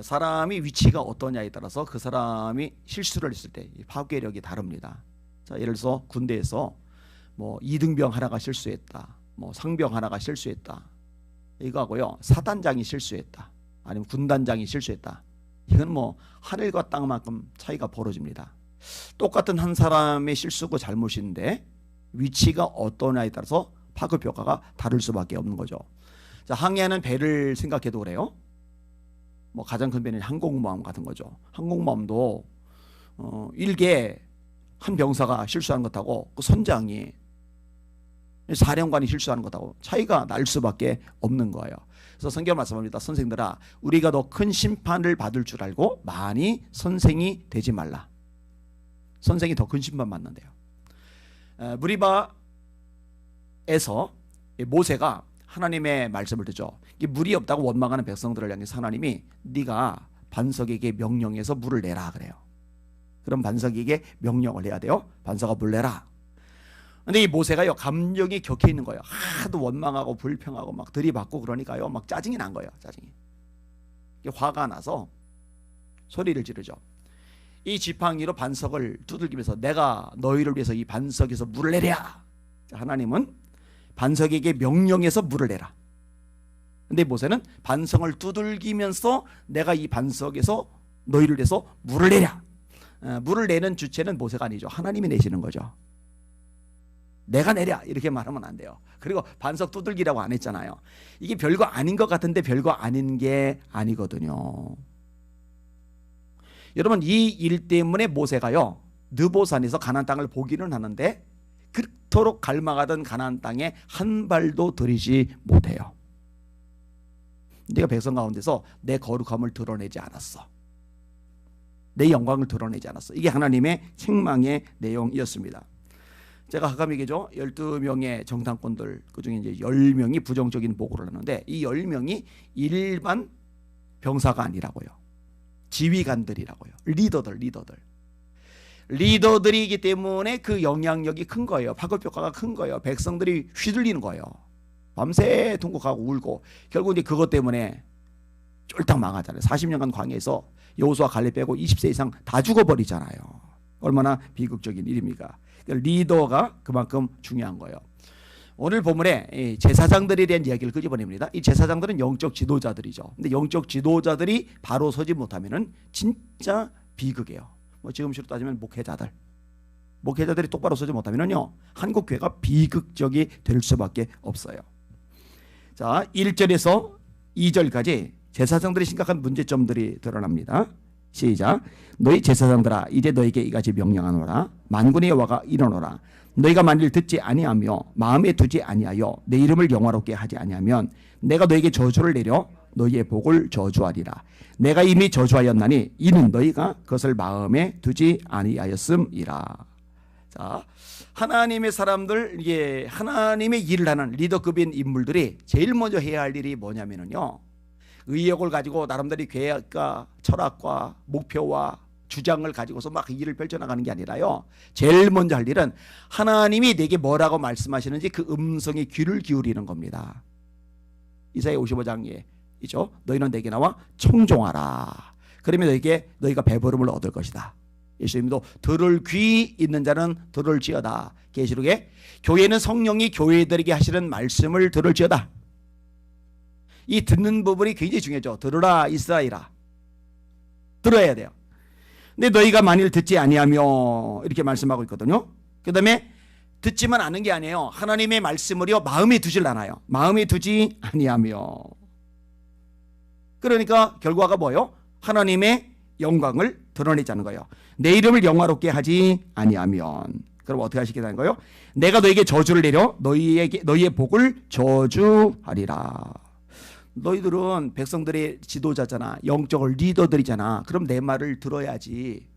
사람이 위치가 어떠냐에 따라서 그 사람이 실수를 했을 때 파괴력이 다릅니다. 자, 예를 들어서 군대에서 뭐 이등병 하나가 실수했다, 뭐 상병 하나가 실수했다, 이거하고요 사단장이 실수했다, 아니면 군단장이 실수했다, 이건 뭐 하늘과 땅만큼 차이가 벌어집니다. 똑같은 한 사람의 실수고 잘못인데 위치가 어떠냐에 따라서 파급 효과가 다를 수밖에 없는 거죠. 자, 항해하는 배를 생각해도 그래요. 뭐 가장 큰 배는 항공모함 같은 거죠. 항공모함도 일개 한 병사가 실수하는 것하고 그 선장이 사령관이 실수하는 것하고 차이가 날 수밖에 없는 거예요. 그래서 성경 말씀합니다. 선생들아, 우리가 더 큰 심판을 받을 줄 알고 많이 선생이 되지 말라. 선생이 더 큰 심판 받는데요. 무리바에서 모세가 하나님의 말씀을 듣죠. 물이 없다고 원망하는 백성들을 향해서 하나님이 네가 반석에게 명령해서 물을 내라 그래요. 그럼 반석에게 명령을 해야 돼요. 반석아 물 내라. 근데 이 모세가요 감정이 격해 있는 거예요. 하도 원망하고 불평하고 막 들이받고 그러니까요 막 짜증이 난 거예요. 짜증이. 화가 나서 소리를 지르죠. 이 지팡이로 반석을 두들기면서 내가 너희를 위해서 이 반석에서 물을 내랴. 하나님은 반석에게 명령해서 물을 내라. 근데 모세는 반석을 두들기면서 내가 이 반석에서 너희를 위해서 물을 내랴. 물을 내는 주체는 모세가 아니죠. 하나님이 내시는 거죠. 내가 내랴 이렇게 말하면 안 돼요. 그리고 반석 두들기라고 안 했잖아요. 이게 별거 아닌 것 같은데 별거 아닌 게 아니거든요. 여러분 이 일 때문에 모세가요 느보산에서 가나안 땅을 보기는 하는데 그토록 갈망하던 가나안 땅에 한 발도 들이지 못해요. 네가 백성 가운데서 내 거룩함을 드러내지 않았어. 내 영광을 드러내지 않았어. 이게 하나님의 책망의 내용이었습니다. 제가 가끔 얘기죠. 12명의 정탐꾼들 그중에 이제 10명이 부정적인 보고를 하는데 이 10명이 일반 병사가 아니라고요. 지휘관들이라고요. 리더들이기 때문에 그 영향력이 큰 거예요. 파급 효과가 큰 거예요. 백성들이 휘둘리는 거예요. 밤새 통곡하고 울고 결국 이제 그것 때문에 쫄딱 망하잖아요. 40년간 광야에서 여호수아 갈렙 빼고 20세 이상 다 죽어버리잖아요. 얼마나 비극적인 일입니까? 리더가 그만큼 중요한 거예요. 오늘 본문에 제사장들에 대한 이야기를 끄집어냅니다. 이 제사장들은 영적 지도자들이죠. 근데 영적 지도자들이 바로 서지 못하면은 진짜 비극이에요. 뭐 지금식으로 따지면 목회자들이 똑바로 서지 못하면은요 한국 교회가 비극적이 될 수밖에 없어요. 자, 1절에서 2절까지 제사장들이 심각한 문제점들이 드러납니다. 시작. 너희 제사장들아 이제 너에게 이같이 명령하노라. 만군의 여호와가 이르노라. 너희가 만일 듣지 아니하며 마음에 두지 아니하여 내 이름을 영화롭게 하지 아니하면 내가 너에게 저주를 내려 너희의 복을 저주하리라. 내가 이미 저주하였나니 이는 너희가 그것을 마음에 두지 아니하였음이라. 자, 하나님의 사람들, 이게 하나님의 일을 하는 리더급인 인물들이 제일 먼저 해야 할 일이 뭐냐면요, 의욕을 가지고 나름대로 계획과 철학과 목표와 주장을 가지고서 막 일을 펼쳐나가는 게 아니라요, 제일 먼저 할 일은 하나님이 내게 뭐라고 말씀하시는지 그 음성에 귀를 기울이는 겁니다. 이사야 55장에 있죠. 너희는 내게 나와 청종하라. 그러면 너희가 배부름을 얻을 것이다. 예수님도 들을 귀 있는 자는 들을지어다. 계시록에 교회는 성령이 교회들에게 하시는 말씀을 들을지어다. 이 듣는 부분이 굉장히 중요하죠. 들으라 이스라엘아. 들어야 돼요. 근데 너희가 만일 듣지 아니하며 이렇게 말씀하고 있거든요. 그 다음에 듣지만 않은 게 아니에요. 하나님의 말씀을요 마음에 두질 않아요. 마음에 두지 아니하며. 그러니까 결과가 뭐예요? 하나님의 영광을 드러내자는 거예요. 내 이름을 영화롭게 하지 아니하면. 그럼 어떻게 하시겠다는 거예요? 내가 너에게 저주를 내려 너희의 복을 저주하리라. 너희들은 백성들의 지도자잖아. 영적으로 리더들이잖아. 그럼 내 말을 들어야지.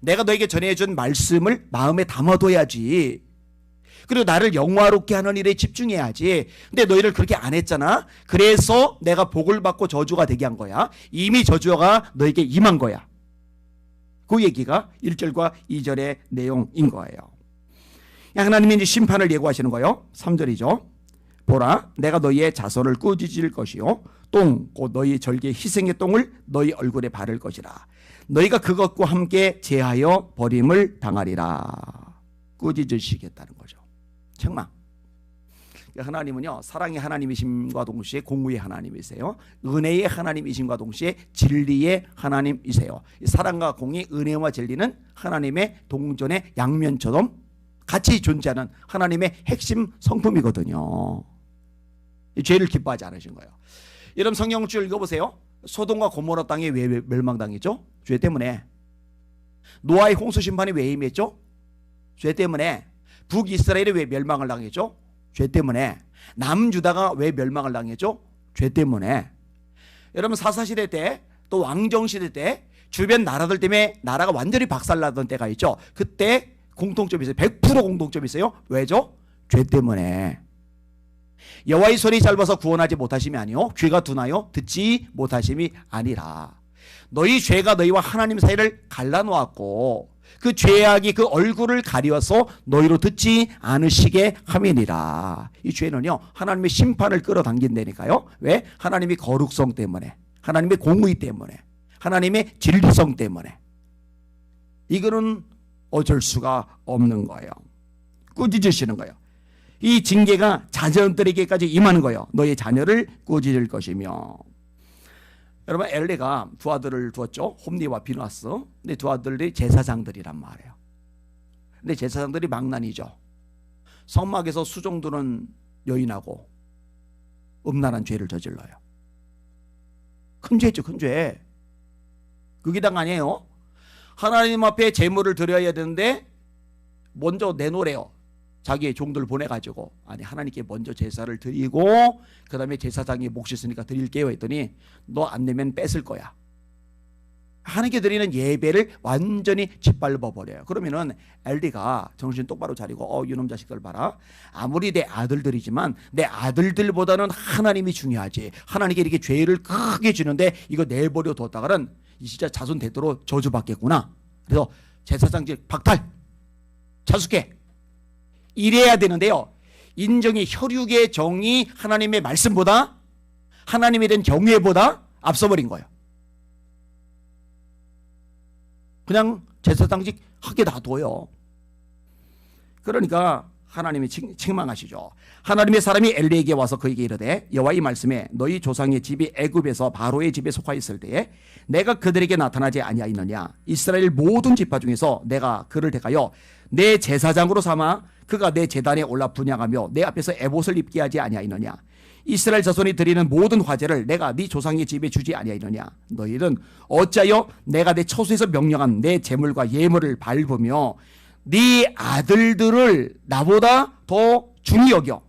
내가 너에게 전해준 말씀을 마음에 담아둬야지. 그리고 나를 영화롭게 하는 일에 집중해야지. 근데 너희를 그렇게 안 했잖아. 그래서 내가 복을 받고 저주가 되게 한 거야. 이미 저주가 너에게 임한 거야. 그 얘기가 1절과 2절의 내용인 거예요. 하나님이 이제 심판을 예고하시는 거예요. 3절이죠. 보라 내가 너희의 자손을 꾸짖을 것이요 똥 곧 너희 절개 희생의 똥을 너희 얼굴에 바를 것이라. 너희가 그것과 함께 제하여 버림을 당하리라. 꾸짖으시겠다는 거죠. 책망. 하나님은요 사랑의 하나님이심과 동시에 공의의 하나님이세요. 은혜의 하나님이심과 동시에 진리의 하나님이세요. 사랑과 공의, 은혜와 진리는 하나님의 동전의 양면처럼 같이 존재하는 하나님의 핵심 성품이거든요. 죄를 기뻐하지 않으신 거예요. 여러분 성경 쭉 읽어보세요. 소돔과 고모라 땅이 왜 멸망당했죠? 죄 때문에. 노아의 홍수 심판이 왜 임했죠? 죄 때문에. 북이스라엘이 왜 멸망을 당했죠? 죄 때문에. 남유다가 왜 멸망을 당했죠? 죄 때문에. 여러분 사사시대 때 또 왕정시대 때 주변 나라들 때문에 나라가 완전히 박살나던 때가 있죠. 그때 공통점이 있어요. 100% 공통점이 있어요. 왜죠? 죄 때문에. 여호와의 손이 짧아서 구원하지 못하심이 아니요 귀가 둔하여 듣지 못하심이 아니라. 너희 죄가 너희와 하나님 사이를 갈라놓았고 그 죄악이 그 얼굴을 가려서 너희로 듣지 않으시게 함이니라. 이 죄는요 하나님의 심판을 끌어당긴다니까요. 왜? 하나님의 거룩성 때문에, 하나님의 공의 때문에, 하나님의 진리성 때문에. 이거는 어쩔 수가 없는 거예요. 꾸짖으시는 거예요. 이 징계가 자녀들에게까지 임하는 거예요. 너의 자녀를 꾸짖을 것이며. 여러분 엘리가 두 아들을 두었죠. 홈니와 비누아스. 근데 두 아들이 제사장들이란 말이에요. 근데 제사장들이 망난이죠. 성막에서 수종 두는 여인하고 음란한 죄를 저질러요. 큰 죄죠. 큰 죄. 그게 당 아니에요. 하나님 앞에 제물을 드려야 되는데 먼저 내놓으래요. 자기의 종들 보내가지고 아니 하나님께 먼저 제사를 드리고 그 다음에 제사장이 몫이 있으니까 드릴게요 했더니 너 안 내면 뺏을 거야. 하나님께 드리는 예배를 완전히 짓밟아버려요. 그러면은 엘리가 정신 똑바로 차리고 이놈 자식들 봐라. 아무리 내 아들들이지만 내 아들들보다는 하나님이 중요하지. 하나님께 이렇게 죄를 크게 주는데 이거 내버려 뒀다가는 진짜 자손 대대로 저주받겠구나. 그래서 제사장직 박탈, 자숙해. 이래야 되는데요. 인정이 혈육의 정이 하나님의 말씀보다 하나님에 대한 경외보다 앞서버린 거예요. 그냥 제사장직 하게 놔둬요. 그러니까 하나님이 책망하시죠. 하나님의 사람이 엘리에게 와서 그에게 이르되 여호와의 말씀에 너희 조상의 집이 애굽에서 바로의 집에 속하 있을 때에 내가 그들에게 나타나지 아니하였느냐. 이스라엘 모든 지파 중에서 내가 그를 택하여 내 제사장으로 삼아 그가 내 제단에 올라 분향하며 내 앞에서 에봇을 입게 하지 아니하였느냐. 이스라엘 자손이 드리는 모든 화제를 내가 네 조상의 집에 주지 아니하였느냐. 너희는 어찌하여 내가 내 처소에서 명령한 내 제물과 예물을 밟으며 네 아들들을 나보다 더 중히 여겨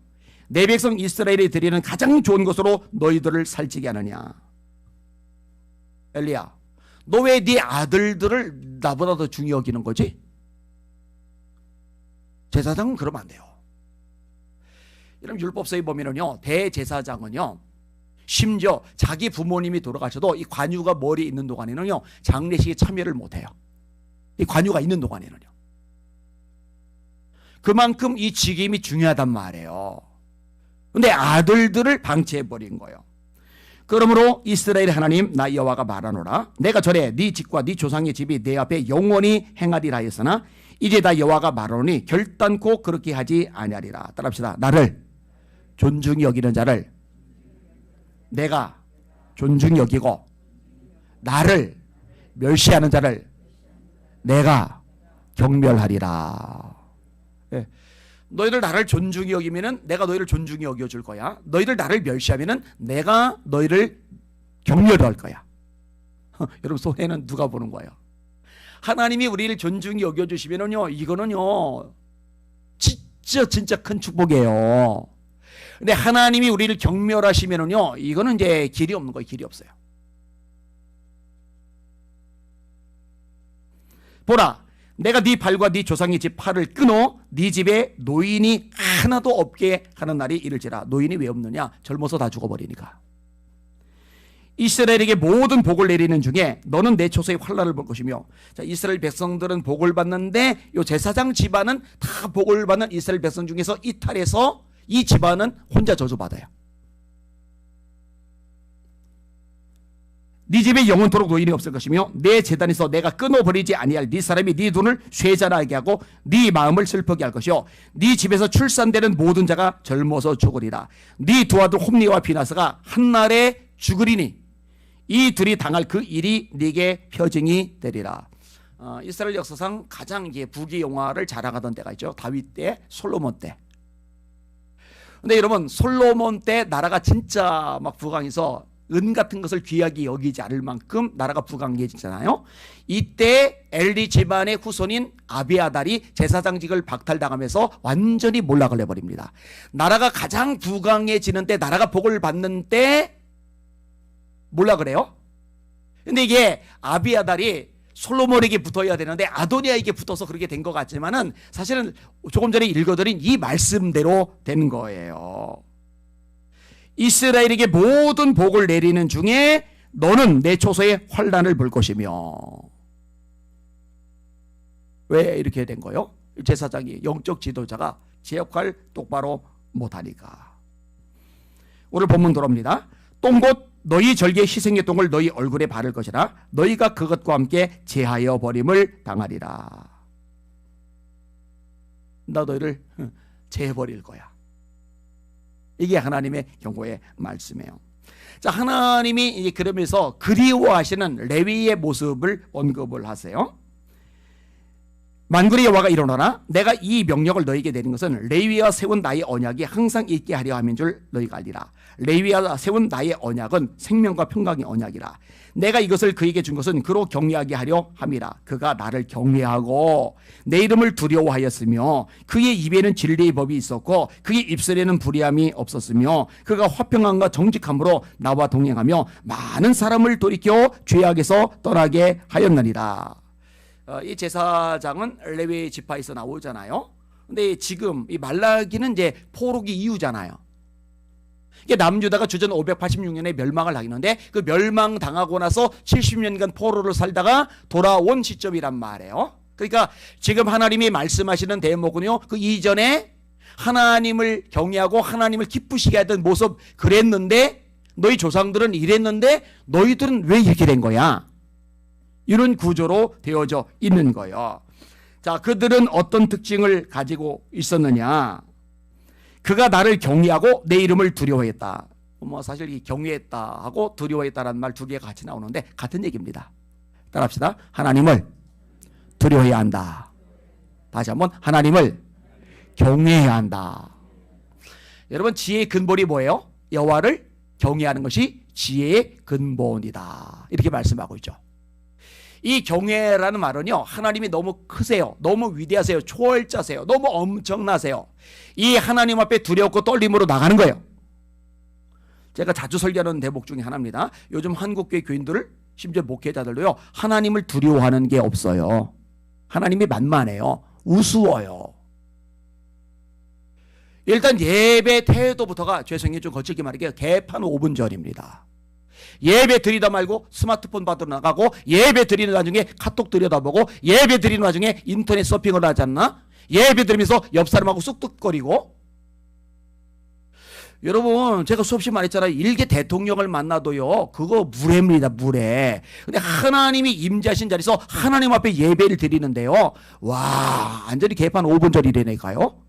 내 백성 이스라엘이 드리는 가장 좋은 것으로 너희들을 살찌게 하느냐. 엘리야, 너 왜 네 아들들을 나보다 더 중히 여기는 거지? 제사장은 그러면 안 돼요. 여러분 율법서에 보면은요 대제사장은요 심지어 자기 부모님이 돌아가셔도 이 관유가 머리에 있는 동안에는요 장례식에 참여를 못해요. 이 관유가 있는 동안에는요. 그만큼 이 직임이 중요하단 말이에요. 근데 아들들을 방치해버린 거예요. 그러므로 이스라엘 하나님 나 여호와가 말하노라. 내가 전에 네 집과 네 조상의 집이 내 앞에 영원히 행하리라 했으나 이제 다 여호와가 말하노니 결단코 그렇게 하지 아니하리라. 따라합시다. 나를 존중히 여기는 자를 내가 존중히 여기고 나를 멸시하는 자를 내가 경멸하리라. 예. 너희들 나를 존중히 여기면은 내가 너희를 존중히 여겨줄 거야. 너희들 나를 멸시하면은 내가 너희를 경멸할 거야. 여러분 손해는 누가 보는 거예요? 하나님이 우리를 존중히 여겨주시면은요 이거는요 진짜 큰 축복이에요. 근데 하나님이 우리를 경멸하시면은요 이거는 이제 길이 없는 거예요. 길이 없어요. 보라 내가 네 발과 네 조상의 집 팔을 끊어 네 집에 노인이 하나도 없게 하는 날이 이를지라. 노인이 왜 없느냐? 젊어서 다 죽어버리니까. 이스라엘에게 모든 복을 내리는 중에 너는 내 초소의 환난을 볼 것이며. 자, 이스라엘 백성들은 복을 받는데 요 제사장 집안은 다 복을 받는 이스라엘 백성 중에서 이탈해서 이 집안은 혼자 저주받아요. 네 집에 영원토록 노인이 없을 것이며 내 재단에서 내가 끊어버리지 아니할 네 사람이 네 눈을 쇠잔하게 하고 네 마음을 슬프게 할 것이요 네 집에서 출산되는 모든 자가 젊어서 죽으리라. 네 두 아들 홈리와 비나스가 한날에 죽으리니 이 둘이 당할 그 일이 네게 표징이 되리라. 이스라엘 역사상 가장 이제 부귀 영화를 자랑하던 때가 있죠. 다윗 때, 솔로몬 때. 근데 여러분 솔로몬 때 나라가 진짜 막 부강해서 은 같은 것을 귀하게 여기지 않을 만큼 나라가 부강해지잖아요. 이때 엘리 집안의 후손인 아비아달이 제사장직을 박탈당하면서 완전히 몰락을 해버립니다. 나라가 가장 부강해지는 때, 나라가 복을 받는 때 몰락을 해요. 근데 이게 아비아달이 솔로몬에게 붙어야 되는데 아도니아에게 붙어서 그렇게 된 것 같지만은 사실은 조금 전에 읽어드린 이 말씀대로 된 거예요. 이스라엘에게 모든 복을 내리는 중에 너는 내 초소에 환난을 볼 것이며. 왜 이렇게 된 거예요? 제사장이, 영적 지도자가 제 역할 똑바로 못하니까. 오늘 본문 들어옵니다. 똥곧 너희 절기의 희생의 똥을 너희 얼굴에 바를 것이라 너희가 그것과 함께 제하여 버림을 당하리라. 나 너희를 제해버릴 거야. 이게 하나님의 경고의 말씀이에요. 자, 하나님이 그러면서 그리워하시는 레위의 모습을 언급을 하세요. 만군의 여호와가 이르노라 내가 이 명령을 너희에게 내린 것은 레위와 세운 나의 언약이 항상 있게 하려 함인 줄 너희가 알리라. 레위와 세운 나의 언약은 생명과 평강의 언약이라. 내가 이것을 그에게 준 것은 그로 경외하게 하려 함이라. 그가 나를 경외하고 내 이름을 두려워하였으며 그의 입에는 진리의 법이 있었고 그의 입술에는 불의함이 없었으며 그가 화평함과 정직함으로 나와 동행하며 많은 사람을 돌이켜 죄악에서 떠나게 하였느니라. 이 제사장은 레위 지파에서 나오잖아요. 근데 지금 이 말라기는 이제 포로기 이후잖아요. 이게 남유다가 주전 586년에 멸망을 하겠는데 그 멸망당하고 나서 70년간 포로를 살다가 돌아온 시점이란 말이에요. 그러니까 지금 하나님이 말씀하시는 대목은요, 그 이전에 하나님을 경외하고 하나님을 기쁘시게 하던 모습 그랬는데 너희 조상들은 이랬는데 너희들은 왜 이렇게 된 거야? 이런 구조로 되어져 있는 거예요. 자, 그들은 어떤 특징을 가지고 있었느냐? 그가 나를 경외하고 내 이름을 두려워했다. 뭐 사실 이 경외했다 하고 두려워했다라는 말 두 개가 같이 나오는데 같은 얘기입니다. 따라합시다. 하나님을 두려워해야 한다. 다시 한번 하나님을 경외해야 한다. 여러분 지혜의 근본이 뭐예요? 여호와를 경외하는 것이 지혜의 근본이다. 이렇게 말씀하고 있죠. 이 경외라는 말은요, 하나님이 너무 크세요. 너무 위대하세요. 초월자세요. 너무 엄청나세요. 이 하나님 앞에 두렵고 떨림으로 나가는 거예요. 제가 자주 설교하는 대목 중에 하나입니다. 요즘 한국교회 교인들을 심지어 목회자들도요, 하나님을 두려워하는 게 없어요. 하나님이 만만해요. 우스워요. 일단 예배 태도부터가, 죄송해요, 좀 거칠게 말할게요, 개판 5분 전입니다. 예배 드리다 말고 스마트폰 받으러 나가고 예배 드리는 와중에 카톡 들여다보고 예배 드리는 와중에 인터넷 서핑을 하지 않나? 예배 드리면서 옆 사람하고 쑥쑥거리고. 여러분 제가 수없이 말했잖아요. 일개 대통령을 만나도요 그거 무례입니다. 무례. 근데 하나님이 임재하신 자리에서 하나님 앞에 예배를 드리는데요, 와 완전히 개판 5분 전이라니까요.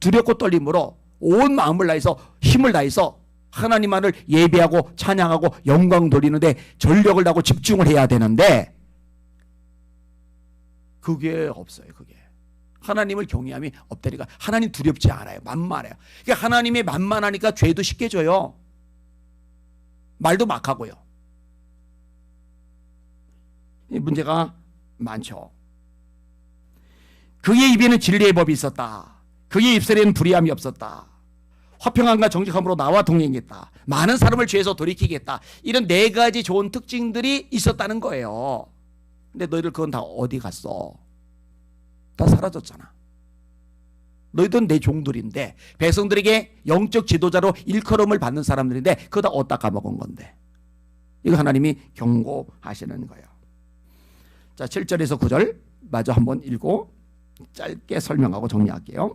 두렵고 떨림으로 온 마음을 다해서 힘을 다해서 하나님만을 예배하고 찬양하고 영광 돌리는데 전력을 다하고 집중을 해야 되는데 그게 없어요. 그게 하나님을 경외함이 없다니까. 하나님 두렵지 않아요. 만만해요. 그러니까 하나님이 만만하니까 죄도 쉽게 져요. 말도 막 하고요. 이 문제가 많죠. 그의 입에는 진리의 법이 있었다. 그의 입술에는 불의함이 없었다. 화평함과 정직함으로 나와 동행했다. 많은 사람을 죄에서 돌이키겠다. 이런 네 가지 좋은 특징들이 있었다는 거예요. 근데 너희들 그건 다 어디 갔어? 다 사라졌잖아. 너희들은 내 종들인데, 백성들에게 영적 지도자로 일컬음을 받는 사람들인데 그거 다 어디다 까먹은 건데. 이거 하나님이 경고하시는 거예요. 자, 7절에서 9절 마저 한번 읽고 짧게 설명하고 정리할게요.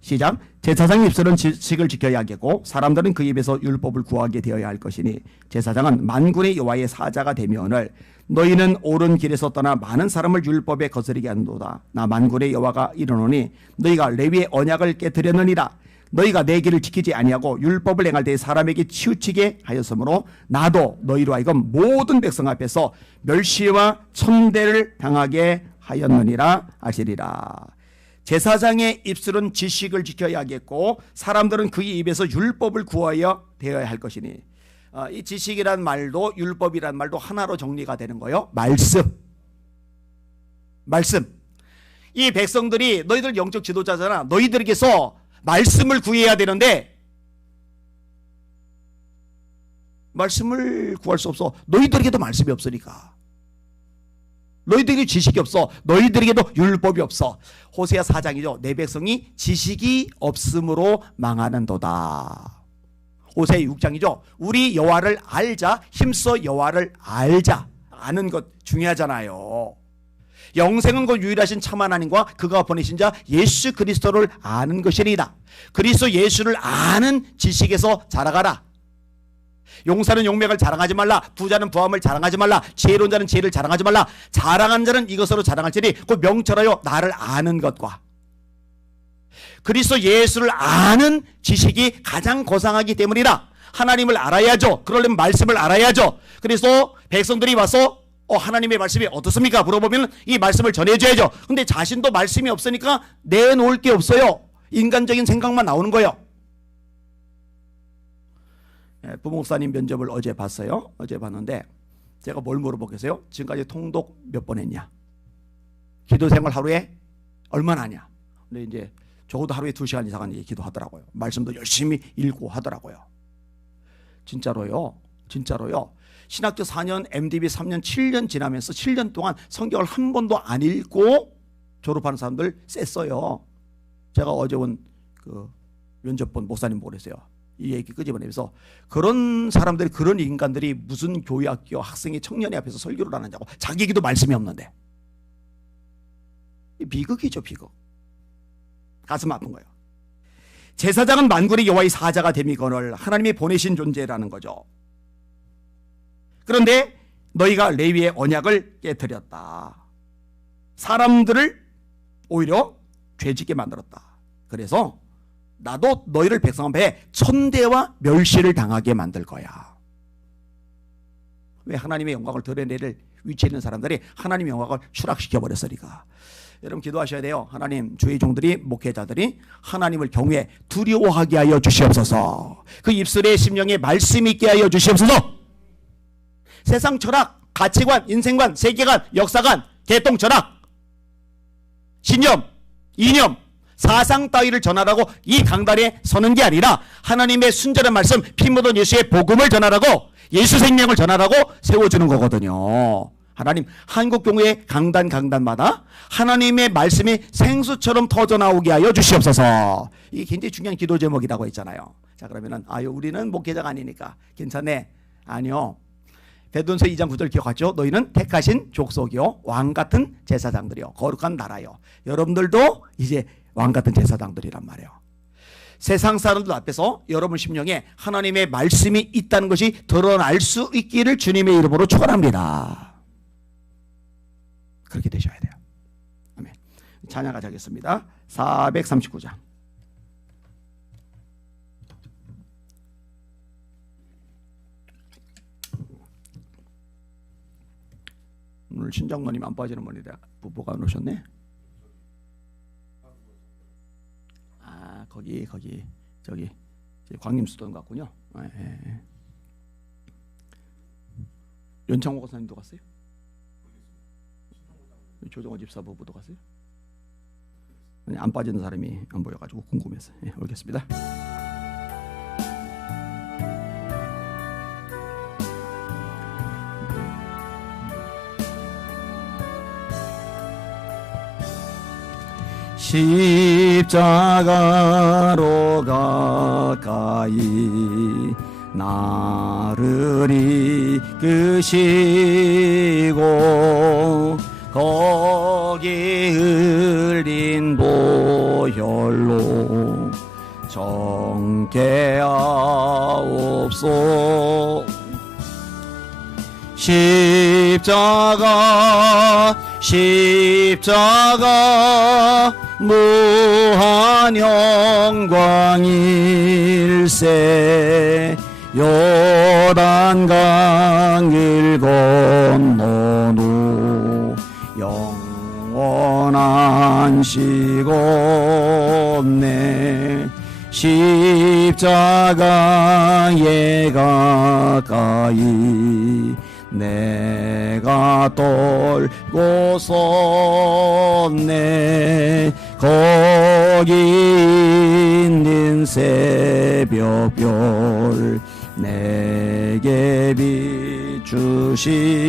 시작. 제사장의 입술은 지식을 지켜야 하겠고 사람들은 그 입에서 율법을 구하게 되어야 할 것이니 제사장은 만군의 여호와의 사자가 되면을 너희는 옳은 길에서 떠나 많은 사람을 율법에 거스르게 한도다. 나 만군의 여호와가 이르노니 너희가 레위의 언약을 깨뜨렸느니라. 너희가 내 길을 지키지 아니하고 율법을 행할 때 사람에게 치우치게 하였으므로 나도 너희로 하여금 모든 백성 앞에서 멸시와 천대를 당하게 하였느니라 하시리라. 제사장의 입술은 지식을 지켜야 하겠고 사람들은 그의 입에서 율법을 구하여 되어야 할 것이니 이 지식이란 말도 율법이란 말도 하나로 정리가 되는 거예요. 말씀. 이 백성들이 너희들 영적 지도자잖아. 너희들에게서 말씀을 구해야 되는데 말씀을 구할 수 없어. 너희들에게도 말씀이 없으니까. 너희들에게 지식이 없어. 너희들에게도 율법이 없어. 호세아 4장이죠. 내 백성이 지식이 없음으로 망하는도다. 호세아 6장이죠. 우리 여호와를 알자. 힘써 여호와를 알자. 아는 것 중요하잖아요. 영생은 곧 유일하신 참 하나님과 그가 보내신 자 예수 그리스도를 아는 것이니이다. 그리스도 예수를 아는 지식에서 자라가라. 용사는 용맥을 자랑하지 말라. 부자는 부함을 자랑하지 말라. 지혜로운 자는 지혜를 자랑하지 말라. 자랑한 자는 이것으로 자랑할지니 곧 명철하여 나를 아는 것과 그리스도 예수를 아는 지식이 가장 고상하기 때문이라. 하나님을 알아야죠. 그러려면 말씀을 알아야죠. 그래서 백성들이 와서 하나님의 말씀이 어떻습니까? 물어보면 이 말씀을 전해줘야죠. 근데 자신도 말씀이 없으니까 내놓을 게 없어요. 인간적인 생각만 나오는 거예요. 부목사님 면접을 어제 봤어요. 어제 봤는데 제가 뭘 물어보겠어요? 지금까지 통독 몇 번 했냐? 기도 생활 하루에 얼마나 하냐? 근데 이제 적어도 하루에 2시간 이상은 기도하더라고요. 말씀도 열심히 읽고 하더라고요. 진짜로요. 신학교 4년, MDB 3년, 7년 지나면서 7년 동안 성경을 한 번도 안 읽고 졸업하는 사람들 셌어요. 제가 어제 온 그 면접 본 목사님 보고 그랬어요. 이 얘기 끄집어내면서 그런 사람들이, 그런 인간들이 무슨 교회학교 학생이 청년회 앞에서 설교를 안 하냐고. 자기에게도 말씀이 없는데. 비극이죠, 비극. 가슴 아픈 거예요. 제사장은 만군의 여호와의 사자가 됨이거늘 하나님이 보내신 존재라는 거죠. 그런데 너희가 레위의 언약을 깨뜨렸다. 사람들을 오히려 죄짓게 만들었다. 그래서 나도 너희를 백성 앞에 천대와 멸시를 당하게 만들 거야. 왜? 하나님의 영광을 드러내릴 위치에 있는 사람들이 하나님의 영광을 추락시켜버렸으니까. 여러분 기도하셔야 돼요. 하나님, 주의 종들이, 목회자들이 하나님을 경외 두려워하게 하여 주시옵소서. 그 입술에 심령에 말씀이 있게 하여 주시옵소서. 세상 철학, 가치관, 인생관, 세계관, 역사관, 개똥 철학, 신념, 이념, 사상 따위를 전하라고 이 강단에 서는 게 아니라 하나님의 순전한 말씀, 피 묻은 예수의 복음을 전하라고, 예수 생명을 전하라고 세워주는 거거든요. 하나님, 한국교회의 강단마다 하나님의 말씀이 생수처럼 터져나오게 하여 주시옵소서. 이게 굉장히 중요한 기도 제목이라고 했잖아요. 자, 그러면은 우리는 목회자가 아니니까 괜찮네. 아니요. 베드로전서 2장 9절 기억하죠? 너희는 택하신 족속이요 왕같은 제사장들이요 거룩한 나라요. 여러분들도 이제 왕같은 제사장들이란 말이에요. 세상 사람들 앞에서 여러분 심령에 하나님의 말씀이 있다는 것이 드러날 수 있기를 주님의 이름으로 축원합니다. 그렇게 되셔야 돼요. 아멘. 찬양 가져가겠습니다. 439장. 오늘 신장모님 안 빠지는 분이라 부부가 안 오셨네. 거기 저기 광림수도원 같군요. 연창호 목사님도 갔어요? 조정호 집사 부부도 갔어요? 아니, 안 빠지는 사람이 안 보여가지고 궁금해서. 알겠습니다. 십자가로 가까이 나를 이끄시고 거기 않게 하옵소. 십자가 십자가 무한 영광일세. 요단강을 건넌 후 영원한 시온네. 십자가에 가까이 내가 떨고 섰네. 거기 있는 새벽별 내게 비추시네.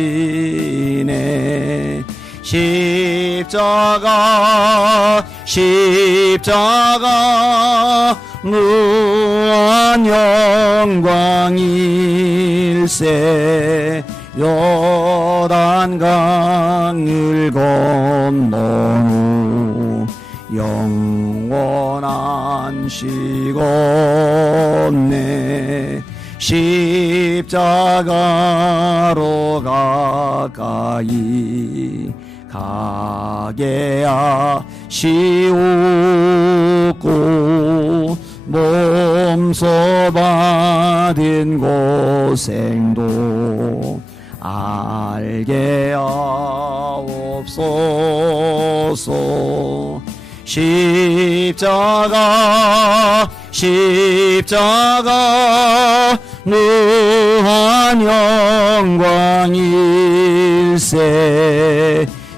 십자가 십자가 무한 영광일세. 요단강을 건넌 후 영원한 시온네. 십자가로 가까이 가게 하시옵고 몸소 받은 고생도 알게 하옵소서. 십자가 십자가 무한 영광일세.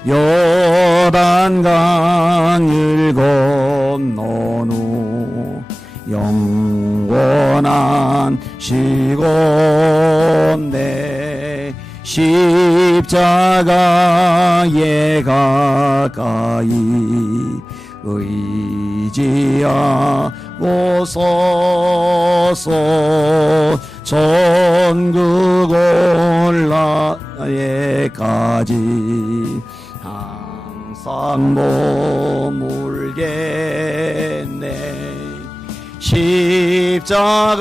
요단강을 건넌 후 영원한 시온네. 십자가에 가까이 의지하고 서서 천국 올라에까지 항상 머물겠네. 십자가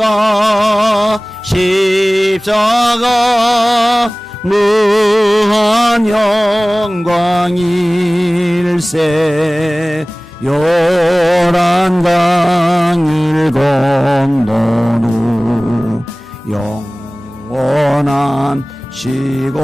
십자가 무한 영광일세. 요단강을 건넌 후 영원한 시온네.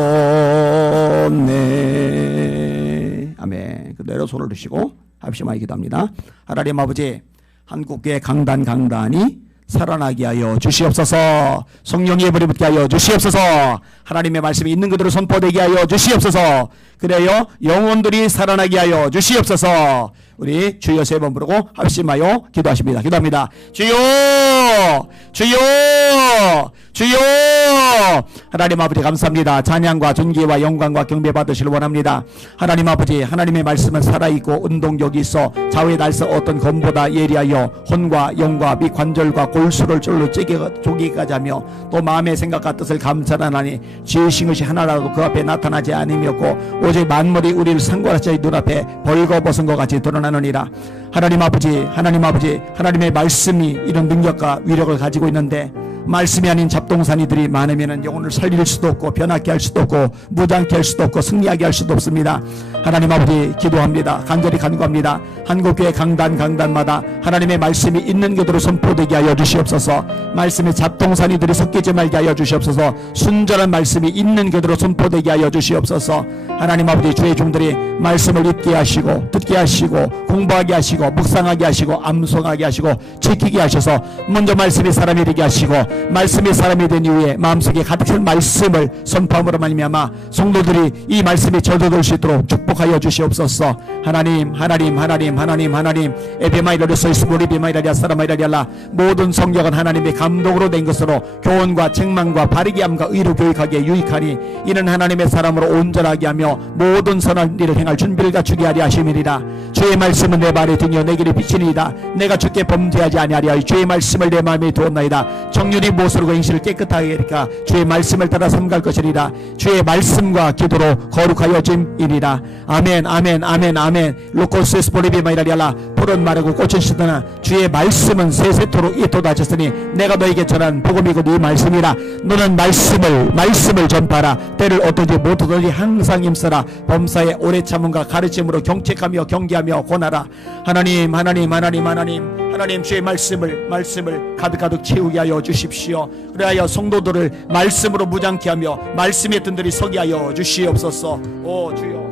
아멘. 그대로 손을 드시고 합심하여 기도합니다. 하나님 아버지, 한국교회 강단이 살아나게 하여 주시옵소서. 성령의 불이 붙게 하여 주시옵소서. 하나님의 말씀이 있는 그대로 선포되게 하여 주시옵소서. 그래요 영혼들이 살아나게 하여 주시옵소서. 우리 주여 세 번 부르고 합심하여 기도하십니다. 기도합니다. 주여 주여 주여. 하나님 아버지 감사합니다. 찬양과 존귀와 영광과 경배 받으시길 원합니다. 하나님 아버지, 하나님의 말씀은 살아있고 운동력이 있어 좌우에 날서 어떤 검보다 예리하여 혼과 영과 및 관절과 골수를 쫄로 쪼개기까지 하며 또 마음의 생각과 뜻을 감찰하나니 지으신 것이 하나라도 그 앞에 나타나지 아니었고 오직 만물이 우리를 상관하시 눈앞에 벌거벗은 것 같이 드러나느니라. 하나님 아버지, 하나님 아버지, 하나님의 말씀이 이런 능력과 위력을 가지고 있는데 말씀이 아닌 잡동사니들이 많으면 영혼을 살릴 수도 없고 변하게 할 수도 없고 무장케 할 수도 없고 승리하게 할 수도 없습니다. 하나님 아버지 기도합니다. 간절히 간구합니다. 한국교회 강단마다 하나님의 말씀이 있는 그대로 선포되게 하여 주시옵소서. 말씀에 잡동사니들이 섞이지 말게 하여 주시옵소서. 순전한 말씀이 있는 그대로 선포되게 하여 주시옵소서. 하나님 아버지, 주의 종들이 말씀을 읽게 하시고 듣게 하시고 공부하게 하시고 묵상하게 하시고 암송하게 하시고 지키게 하셔서 먼저 말씀이 사람이 되게 하시고 말씀이 사람이 된 이후에 마음속에 가득한 말씀을 선포함으로 말미암아 성도들이 이 말씀이 저도될 수 있도록 축복하여 주시옵소서. 하나님 하나님 하나님 하나님 하나님 에베마이라리 소이스모리 베마이라리아 사라마이라리알라. 모든 성경은 하나님의 감동으로 된 것으로 교훈과 책망과 바르게 함과 의로 교육하기에 유익하니 이는 하나님의 사람으로 온전하게 하며 모든 선한 일을 행할 준비를 갖추게 하리 하심이니라. 주의 말씀은 내 발에 등이여 내 길에 비치니이다. 내가 주께 범죄하지 아니하리하여 주의 말씀을 내 마음에 두었나이다. 정륜 온전히 무엇으로 행실을 깨끗하게 하리까? 주의 말씀을 따라 삼갈 것이리라. 주의 말씀과 기도로 거룩하여짐이리라. 아멘 아멘 아멘 아멘. 로코스에스 보리비마이라리알라. 푸른 마르고 꽃은 시드나 주의 말씀은 세세토록 이토다쳤으니 내가 너에게 전한 복음이고 네 말씀이라. 너는 말씀을 전파하라. 때를 어떤지 못하든지 항상 힘써라. 범사에 오래 참음과 가르침으로 경책하며 경계하며 권하라. 하나님 하나님 하나님 하나님 하나님, 주의 말씀을 가득가득 채우게 하여 주십시오. 그래야 성도들을 말씀으로 무장케 하며 말씀의 든들이 서게 하여 주시옵소서. 오 주여,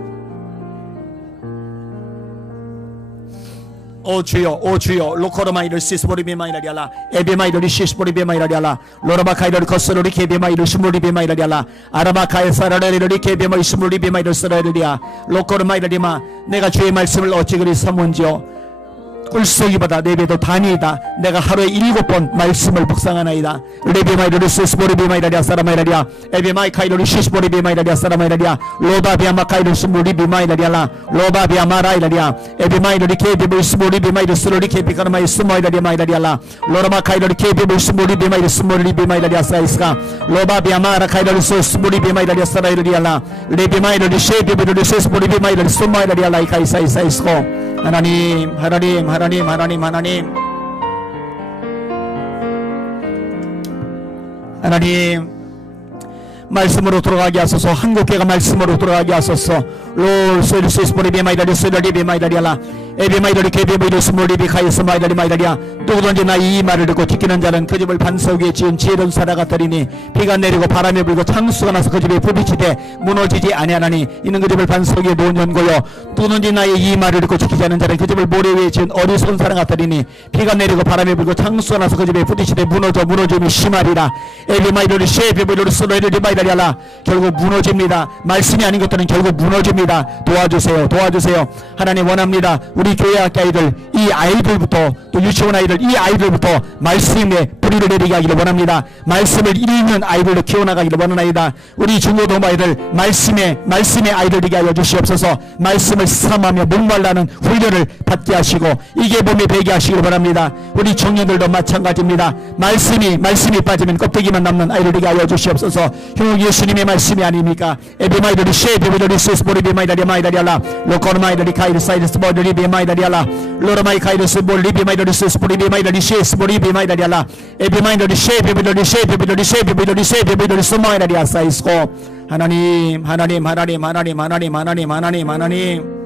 오 주여, 오 주여. 로코로마이를 시스보리비마이라리알라. 에비마이를 시스보리비마이라리알라. 로라바카이를 거스로리 케비마이를 스물리비마이라리알라. 아라바카의 사라레리를 케비마이 스물리비마이를 쓰라리리아. 로코로마이라리마. 내가 주의 말씀을 어찌 그리 삼은지요. 꿀속이보다 네 배도 다니이다. 내가 하루에 7번 말씀을 묵상하나이다. 레비마이르리 스스보리비마이라리아 사라마이라리아. 에비마이카이르리 시스보리비마이라리아 사라마이라리아. 로바비아마카이르 스물리비마이라리아라. 로바비아마라이라리아. 에비마이르리 케비브 스물리비마이르 스르리 케비카르마이 스모이라리마이라리아라. 로라마카이르리 케비브 스물리비마이르 스물리비마이라리아 사이스가. 로바비아마라카이르리 스물리비마이라리아 사라이라리아라. 레비마이르리 쉐비브르리 스스보리비마이르리 스모이라리아라 이카이사이사이스고. 하나님 하나님 하나님 하나님 하나님 하나님, 말씀으로 돌아가게 하소서. 한국교회가 말씀으로 돌아가게 하소서. 롤 소리스 보리비마이다리 소리비마이다리알라. 에비마이다리 케비마이다리 스몰리비카이스 마이다리마이다리아. 누구든지 나의 이 말을 듣고 지키는 자는 그 집을 반석 위에 지은 지혜로운 사라가 되리니 비가 내리고 바람이 불고 창수가 나서 그 집에 부딪히되 무너지지 아니하나니 이는 그 집을 반석 위에 놓은 연고요. 누구든지 나의 이 말을 듣고 지키지 않는 자는 그 집을 모래 위에 지은 어리석은 사라가 되리니 비가 내리고 바람이 불고 창수가 나서 그 집에 부딪히되 무너짐이 심하리라. 에비마이다리 쉐비마이다리 소리비마이다리알라. 결국 무너집니다. 말씀이 아닌 것들은 결국 무너집니다. 도와주세요. 도와주세요. 하나님 원합니다. 우리 교회 학교 아이들, 이 아이들부터, 또 유치원 아이들, 이 아이들부터 말씀에 뿌리를 내리게 하기를 원합니다. 말씀을 읽는 아이들로 키워나가기를 원하나이다. 우리 중고등 아이들 말씀의 아이들 되게 하여 주시옵소서. 말씀을 삼하며 목말라는 훈련을 받게 하시고 이게 몸에 배게 하시기를 원합니다. 우리 청년들도 마찬가지입니다. 말씀이 빠지면 껍데기만 남는 아이들 되게 하여 주시옵소서. 형 예수님의 말씀이 아닙니까? 에비마이더리 쉐비비더리 스스보리비마이다리 마이다리알라. 로코르마이더리 카이르 사이드스 보더리 비마이다리알라. 로로마이 카이르스 볼리비마이더리 스스보리비마이다리 쉐스보리비마이다리알라. 에비마이더리 쉐비비더리 스마이다리아 사이스고. 하나님 하나님 하나님 하나님 하나님 하나님 하나님 하나님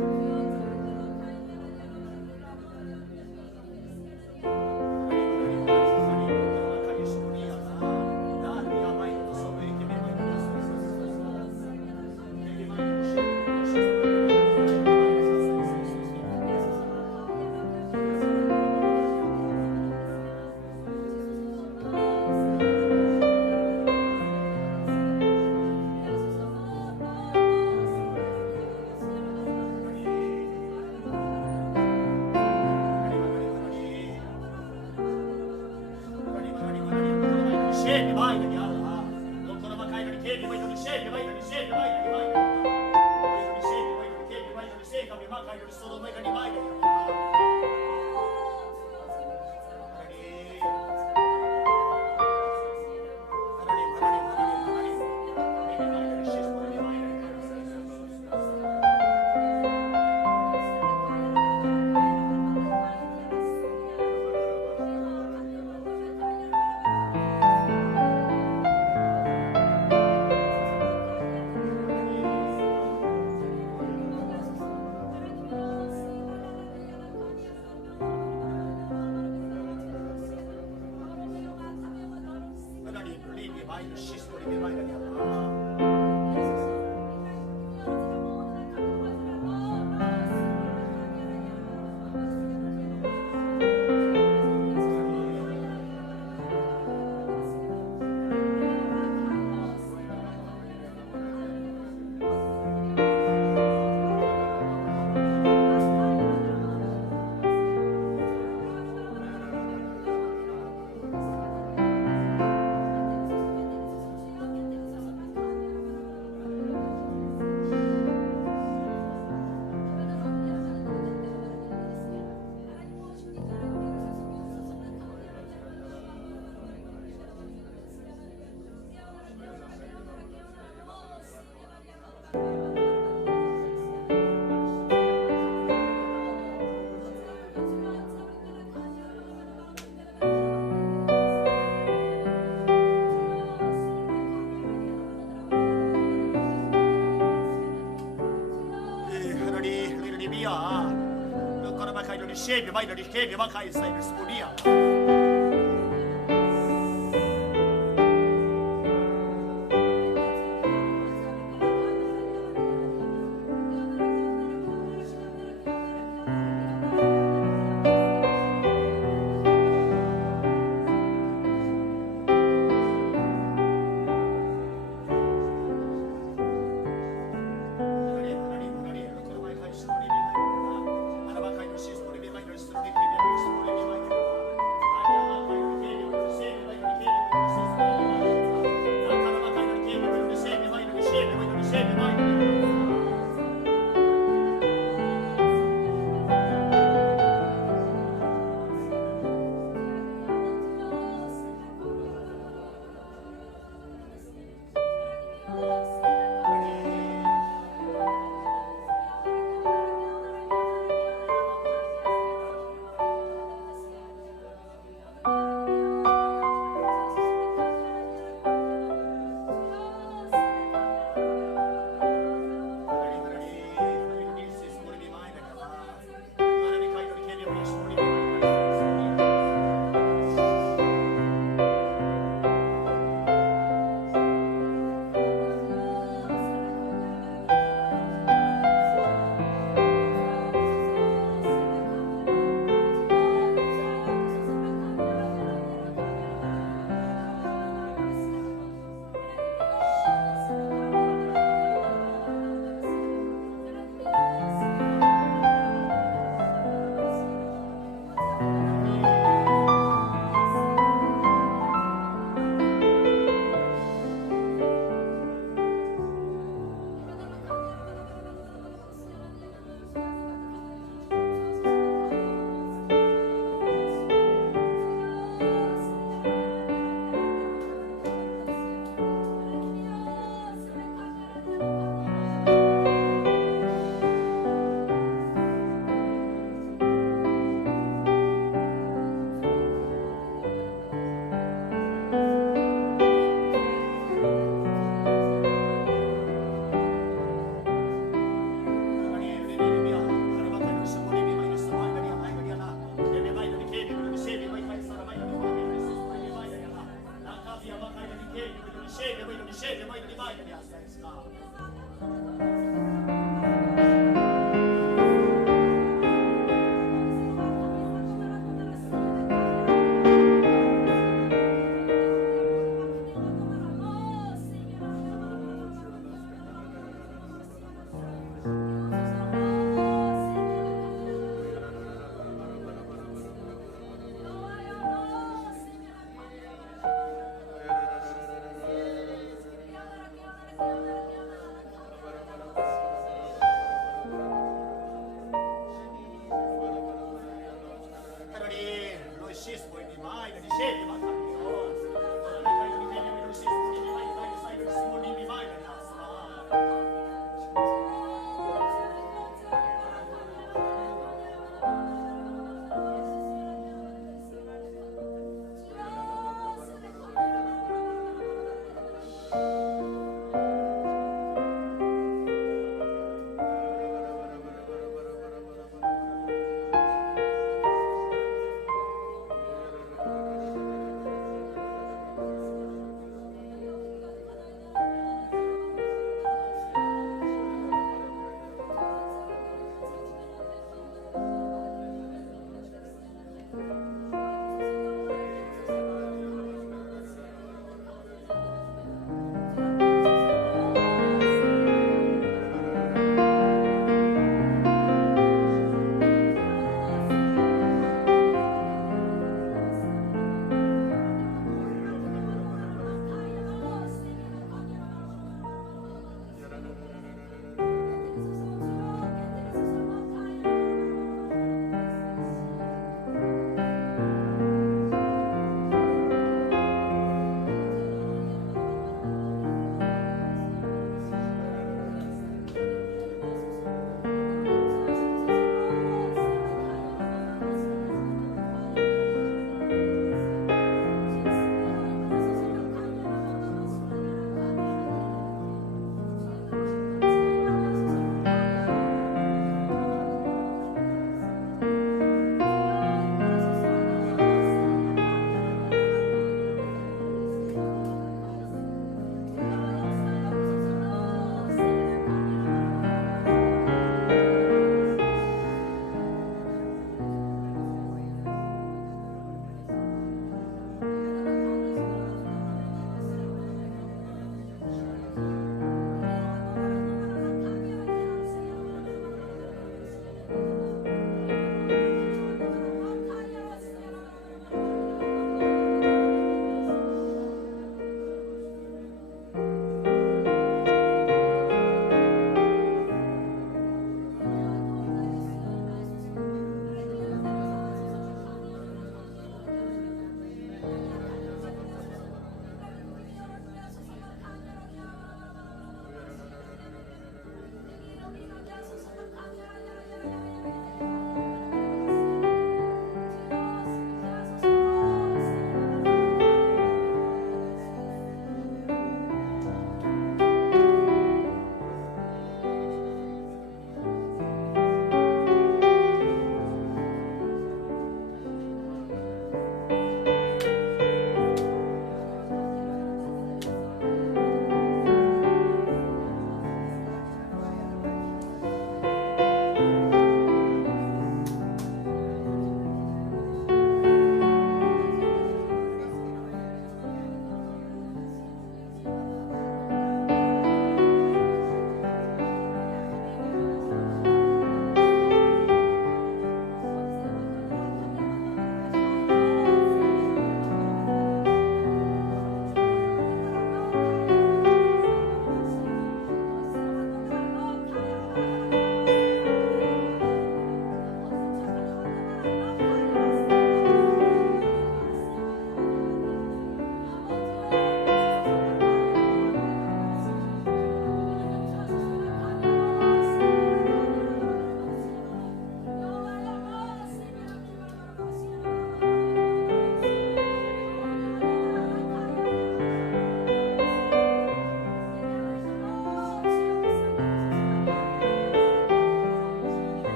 shebe mailo di kebe makai sai suria.